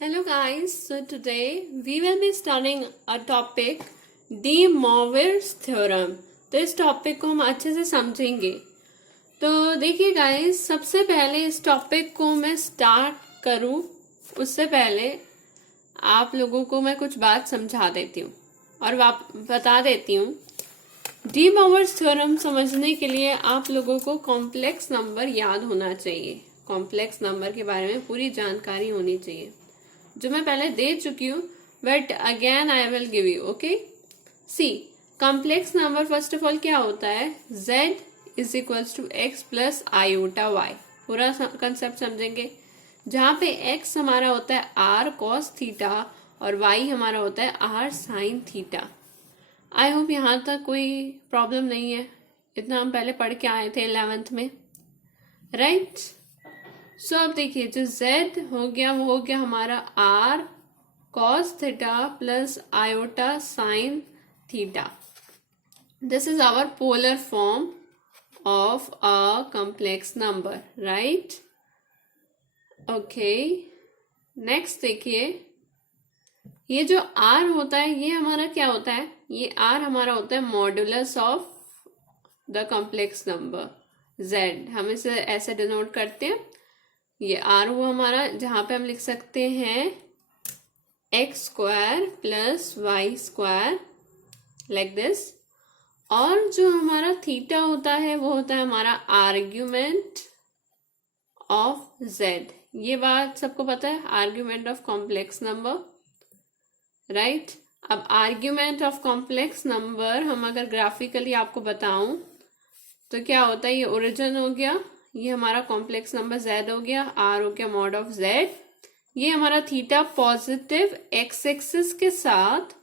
Hello guys, so today we will be studying a topic De Moivre's theorem। तो इस topic को हम अच्छे से समझेंगे। तो देखिए गाइस, सबसे पहले इस टॉपिक को मैं स्टार्ट करूं उससे पहले आप लोगों को मैं कुछ बात समझा देती हूँ और बता देती हूँ। डी मोइव्रे's थ्योरम समझने के लिए आप लोगों को कॉम्प्लेक्स नंबर याद होना चाहिए। कॉम्प्लेक्स नंबर के बारे में पूरी जानकारी होनी चाहिए, जो मैं पहले दे चुकी हूँ, but again I will give you. Okay, see complex number first of all क्या होता है, z is equals to x plus iota y. पूरा कंसेप्ट समझेंगे, जहाँ पे x हमारा होता है r cos थीटा और y हमारा होता है r sin theta. I hope यहाँ तक कोई प्रॉब्लम नहीं है। इतना हम पहले पढ़ के आए थे 11th में, राइट। सो अब देखिए, जो z हो गया वो हो गया हमारा r cos theta plus iota sine theta. This is our polar form of a complex number, right. Okay, next देखिए, ये जो r होता है ये हमारा क्या होता है, ये r हमारा होता है modulus of the complex number z। हम इसे ऐसे डिनोट करते हैं। ये r वो हमारा, जहां पे हम लिख सकते हैं x square plus y square like this. और जो हमारा थीटा होता है वो होता है हमारा आर्ग्यूमेंट ऑफ z। ये बात सबको पता है, argument of complex number, right. अब आर्ग्यूमेंट ऑफ कॉम्प्लेक्स नंबर हम अगर ग्राफिकली आपको बताऊं तो क्या होता है, ये ओरिजिन हो गया, ये हमारा कॉम्प्लेक्स नंबर z हो गया, r हो गया मॉड ऑफ z। ये हमारा थीटा पॉजिटिव x एक्सिस के साथ,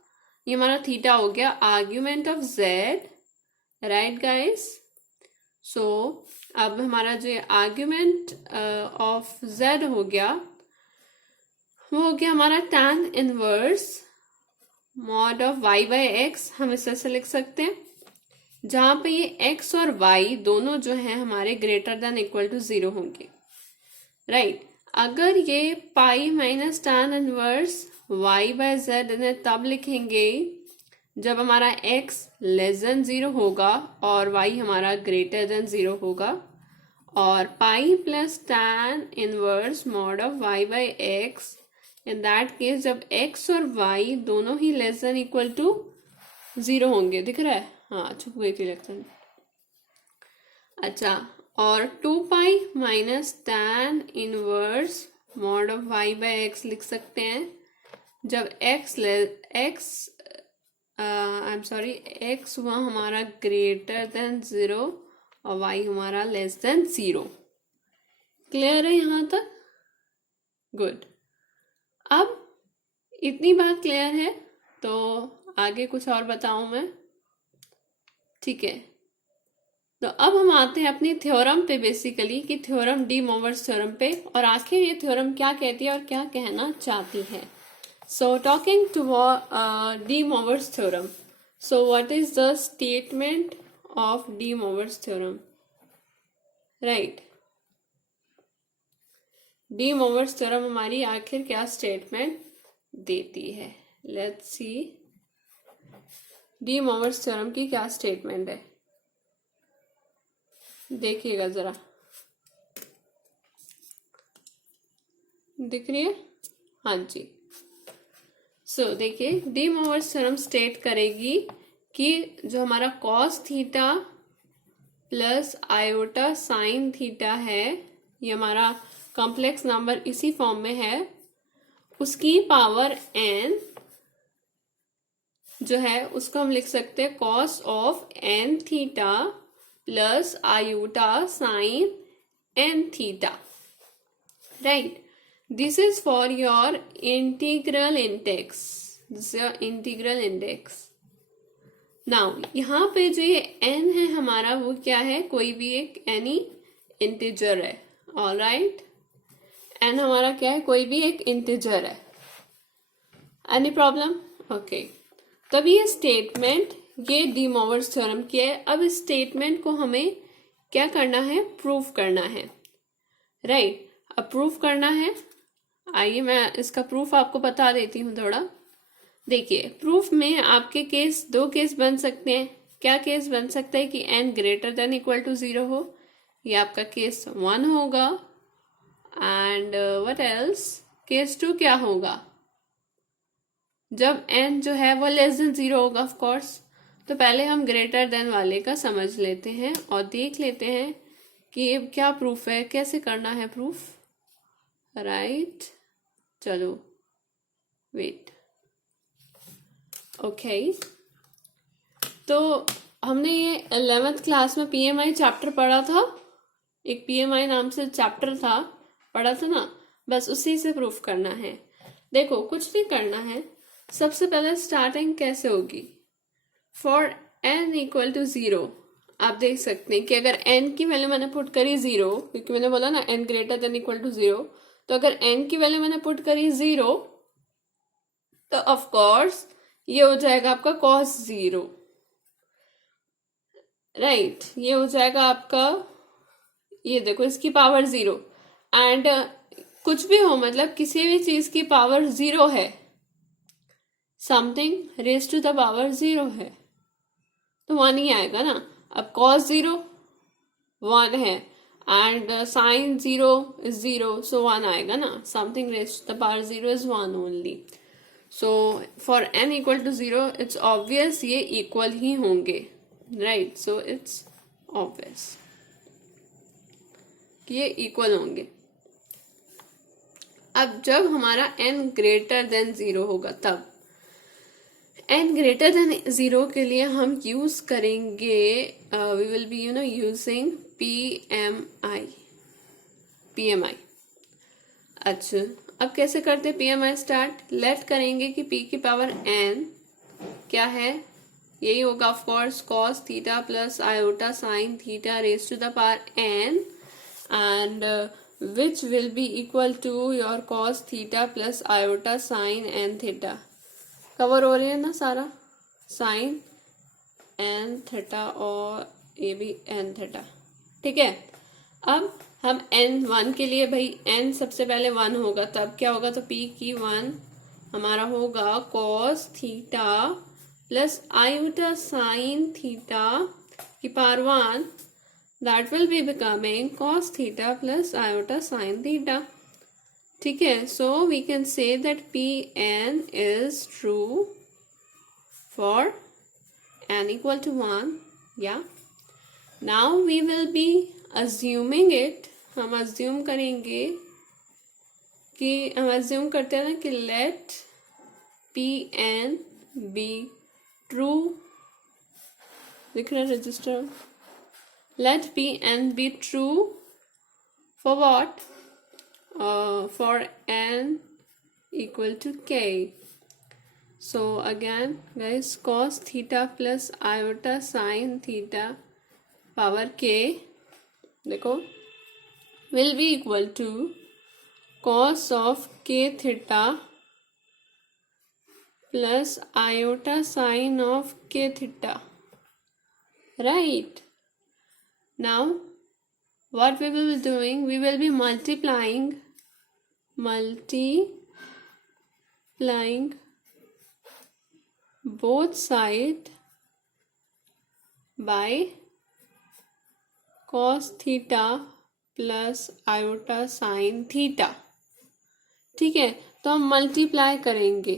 ये हमारा थीटा हो गया argument of z, right guys. So अब हमारा जो आर्ग्यूमेंट ऑफ z हो गया वो हो गया हमारा tan inverse mod of y by x। हम इस तरह से लिख सकते हैं, जहां पे ये x और y दोनों जो है हमारे ग्रेटर देन इक्वल टू 0 होंगे, राइट। अगर ये pi minus tan inverse y by z इन्हें तब लिखेंगे जब हमारा x लेस देन 0 होगा और y हमारा ग्रेटर देन 0 होगा। और pi plus tan inverse mod of y by x, in that case जब x और y दोनों ही लेस देन इक्वल टू 0 होंगे। दिख रहा है? हाँ, छुप गई थी लेक्चर। अच्छा, और 2 pi minus tan inverse mod of y by x लिख सकते हैं जब x हुआ हमारा ग्रेटर देन 0 और y हमारा लेस देन 0। क्लियर है यहाँ तक? गुड। अब इतनी बात क्लियर है तो आगे कुछ और बताऊं मैं, ठीक है। तो अब हम आते हैं अपनी थ्योरम पे, बेसिकली कि थ्योरम डी मोइव्रे's थ्योरम पे, और आखिर ये थ्योरम क्या कहती है और क्या कहना चाहती है। So talking to de Moivre's theorem, so what is the statement of de Moivre's theorem, right. De Moivre's theorem हमारी आखिर क्या स्टेटमेंट देती है, let's see de Moivre's theorem की क्या स्टेटमेंट है। देखिएगा जरा, दिख रही है? हाँ जी। सो देखिए, डी मोइव्रे's थ्योरम स्टेट करेगी कि जो हमारा cos theta plus iota sine theta है, ये हमारा कॉम्प्लेक्स नंबर इसी फॉर्म में है, उसकी पावर n जो है उसको हम लिख सकते हैं cos of n theta plus iota sine n theta, right. This is for your integral index, this is your integral index. Now यहाँ पे जो ये n है हमारा वो क्या है, कोई भी एक एनी इंटीजर है, ऑल राइट। n हमारा क्या है, कोई भी एक इंटीजर है। Any problem? ओके। तब ये स्टेटमेंट, ये डी मोइव्रे's थ्योरम की है। अब इस स्टेटमेंट को हमें क्या करना है, प्रूफ करना है, राइट। अब प्रूफ करना है, आइए मैं इसका प्रूफ आपको बता देती हूँ थोड़ा। देखिए, प्रूफ में आपके दो केस बन सकते हैं। क्या केस बन सकता है कि n greater than equal to 0 हो, ये आपका केस 1 होगा। एंड व्हाट एल्स, केस 2 क्या होगा, जब n जो है वो लेस देन 0 होगा ऑफ कोर्स। तो पहले हम ग्रेटर देन वाले का समझ लेते हैं और देख लेते हैं कि क्या प्रूफ है, कैसे करना है प्रूफ, राइट। चलो वेट, ओके। तो हमने ये 11th क्लास में पीएमआई चैप्टर पढ़ा था, एक पीएमआई नाम से चैप्टर था, पढ़ा था ना, बस उसी से प्रूफ करना है। देखो कुछ नहीं करना है, सबसे पहले स्टार्टिंग कैसे होगी, फॉर n इक्वल टू 0 आप देख सकते हैं कि अगर n की वैल्यू मैंने पुट करी 0, क्योंकि मैंने बोला ना n greater than equal to 0, तो अगर n की वैल्यू मैंने पुट करी 0 तो ऑफ कोर्स ये हो जाएगा आपका cos 0, राइट। ये हो जाएगा आपका, ये देखो इसकी पावर 0, एंड कुछ भी हो, मतलब किसी भी चीज की पावर 0 है, something raise to the power 0 है, तो 1 ही आएगा ना। अब cos 0 1 है एंड sin 0 is 0, सो 1 आएगा ना, something raise to the power 0 is 1 only. So for n equal to 0 it's obvious ये इक्वल ही होंगे, राइट। सो इट्स ऑब्वियस कि ये इक्वल होंगे। अब जब हमारा n ग्रेटर देन 0 होगा, तब n ग्रेटर देन 0 के लिए हम यूज करेंगे, we will be using PMI. अच्छा, अब कैसे करते हैं पीएमआई स्टार्ट, लेट करेंगे कि p की पावर n क्या है, यही होगा of course cos theta plus iota sine theta raise to the power n, and which will be equal to your cos theta plus iota sine n theta. Cover हो रही है ना सारा, साइन n थीटा और ये भी n theta, ठीक है। अब हम n1 के लिए, भाई n सबसे पहले 1 होगा, तब क्या होगा, तो p की 1 हमारा होगा cos theta plus iota sine theta की power 1, that will be becoming cos theta plus iota sin theta, ठीक है। so we can say that Pn is true for n equal to 1, yeah। now we will be assuming it, हम assume करेंगे कि हम assume करते हैं ना कि let Pn be true, लिख रहे हैं register, let Pn be true for what, for n equal to k। so again guys, cos theta plus iota sin theta power k, देखो, will be equal to cos of k theta plus iota sin of k theta, right। now what we will be doing, we will be multiplying both side by cos theta plus iota sine theta, ठीक है। तो हम multiply करेंगे,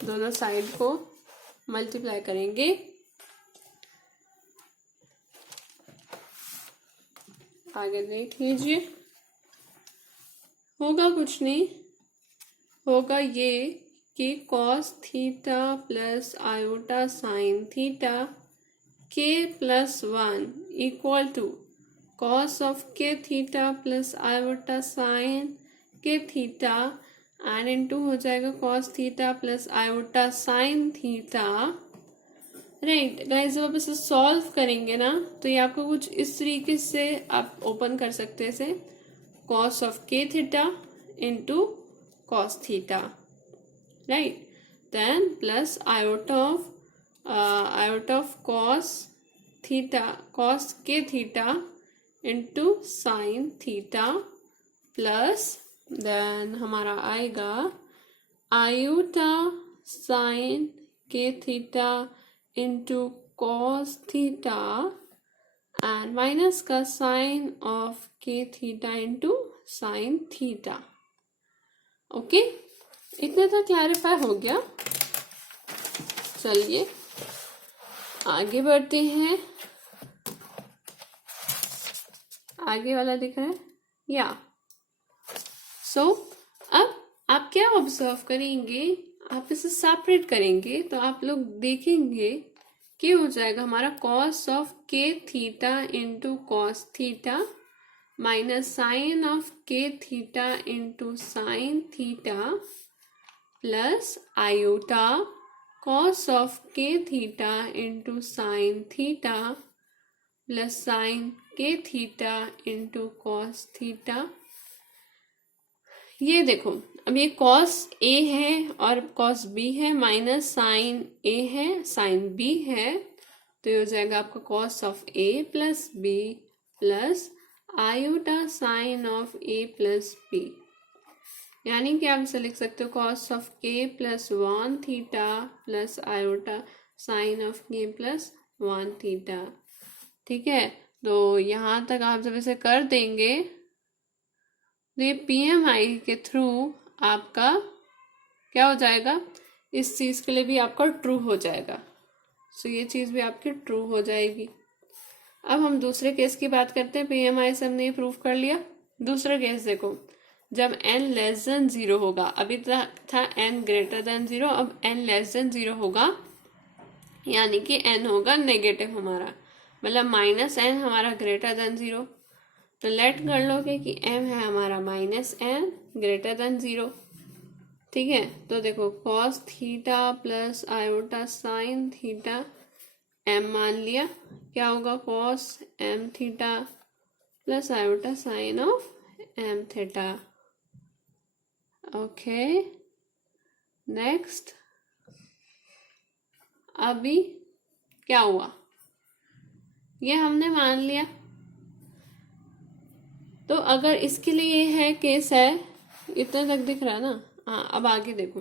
दोनों side को multiply करेंगे, आगे देख लीजिए, होगा कुछ नहीं, होगा ये कि cos theta plus iota sine theta k plus 1 equal to cos of k theta plus iota sine k theta, and into हो जाएगा cos theta plus iota sine theta, right guys. जब आप इसे सॉल्व करेंगे ना, तो ये आपको कुछ इस तरीके से आप ओपन कर सकते हैं इसे, cos of k theta into cos theta, right, then plus iota of cos theta cos k theta into sine theta plus then हमारा आएगा आयोटा साइन के theta into cos theta and minus का sine of के theta into sine theta. Okay, इतना तो clarify हो गया। चलिए आगे बढ़ते हैं। आगे वाला दिख रहा है या सो अब आप क्या ऑब्जर्व करेंगे, आप इसे सेपरेट करेंगे तो आप लोग देखेंगे कि हो जाएगा हमारा कॉस ऑफ के theta into cos theta minus sine of के theta into sine theta plus iota cos of के theta into sine theta plus sine के थीटा इंटू कॉस थीटा। ये देखो अब ये कॉस ए है और कॉस बी है माइनस साइन ए है साइन बी है, तो ये हो जाएगा आपका cos of A plus B plus iota sine of A plus B. यानी कि आप इसे लिख सकते हो कॉस ऑफ के plus 1 theta plus iota sine of के प्लस 1 थीटा। ठीक है, तो यहाँ तक आप जब इसे कर देंगे तो ये PMI के थ्रू आपका क्या हो जाएगा, इस चीज़ के लिए भी आपका ट्रू हो जाएगा। सो ये चीज़ भी आपकी ट्रू हो जाएगी। अब हम दूसरे केस की बात करते हैं। PMI से हमने ये प्रूव कर लिया। दूसरा केस देखो, जब n लेस देन 0 होगा, अभी था n ग्रेटर देन 0, अब n लेस देन 0 होगा, यानी कि n होगा नेगेटिव हमारा, मतलब माइनस n हमारा ग्रेटर देन 0। तो लेट कर लोगे कि m है हमारा माइनस n ग्रेटर देन 0। ठीक है, तो देखो cos theta plus iota sine theta m मान लिया, क्या होगा cos m theta plus iota sine of m theta. Okay next, अभी क्या हुआ, ये हमने मान लिया। तो अगर इसके लिए ये है केस है, इतने तक दिख रहा है ना। हाँ, अब आगे देखो।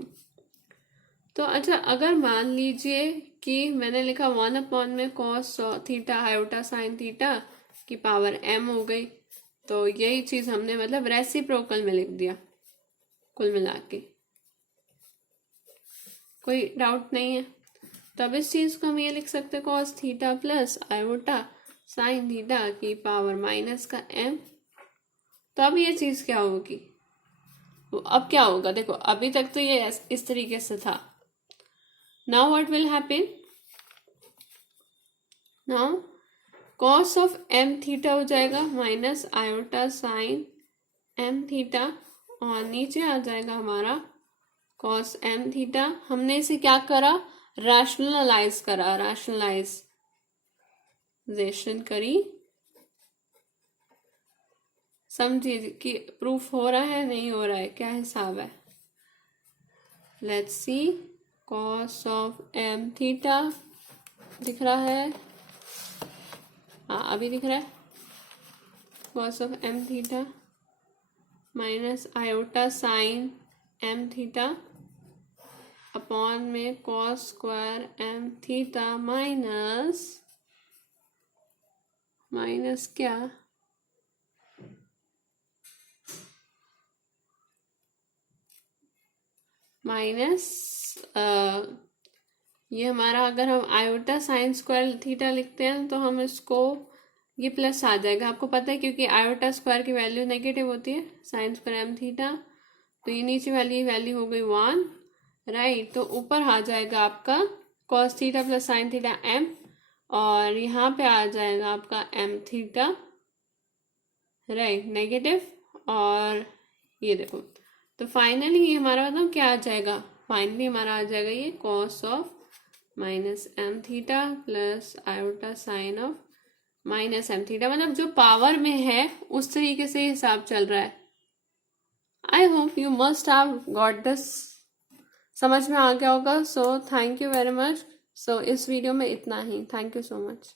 तो अच्छा, अगर मान लीजिए कि मैंने लिखा 1 में cos theta iota sine theta की पावर m हो गई, तो यही चीज हमने मतलब रेसिप्रोकल में लिख दिया। कुल मिला के कोई डाउट नहीं है। तो अब इस चीज को हम ये लिख सकते हैं cos theta plus iota sine theta की पावर माइनस का m। तो अब ये चीज क्या होगी, तो अब क्या होगा, देखो अभी तक तो ये इस तरीके से था। Now what will happen, now cos of m theta हो जाएगा minus iota sine m theta, और नीचे आ जाएगा हमारा कॉस m थीटा। हमने इसे क्या करा, रैशनलाइज करा, रैशनलाइजेशन करी। समझिए कि प्रूफ हो रहा है नहीं हो रहा है, क्या हिसाब है। Let's see, cos of m theta दिख रहा है, हाँ अभी दिख रहा है, cos of m theta minus iota sine m theta upon में cos square m theta minus क्या, माइनस ये हमारा, अगर हम आयोटा साइन स्क्वायर थीटा लिखते हैं तो हम इसको, ये प्लस आ जाएगा, आपको पता है क्योंकि आयोटा स्क्वायर की वैल्यू नेगेटिव होती है, साइन स्क्वायर m थीटा, तो ये नीचे वाली वैल्यू हो गई 1, राइट। तो ऊपर आ जाएगा आपका cos theta plus sine theta m, और यहाँ पे आ जाएगा आपका m थीटा, राइट, नेगेटिव। और ये देखो, तो फाइनली ये हमारा मतलब क्या आ जाएगा, फाइनली हमारा आ जाएगा ये cos of minus m theta plus iota sine of minus m theta, मतलब जो पावर में है उस तरीके से हिसाब चल रहा है। I hope you must have got this, समझ में आ गया होगा। So thank you very much. So इस वीडियो में इतना ही, थैंक यू सो मच।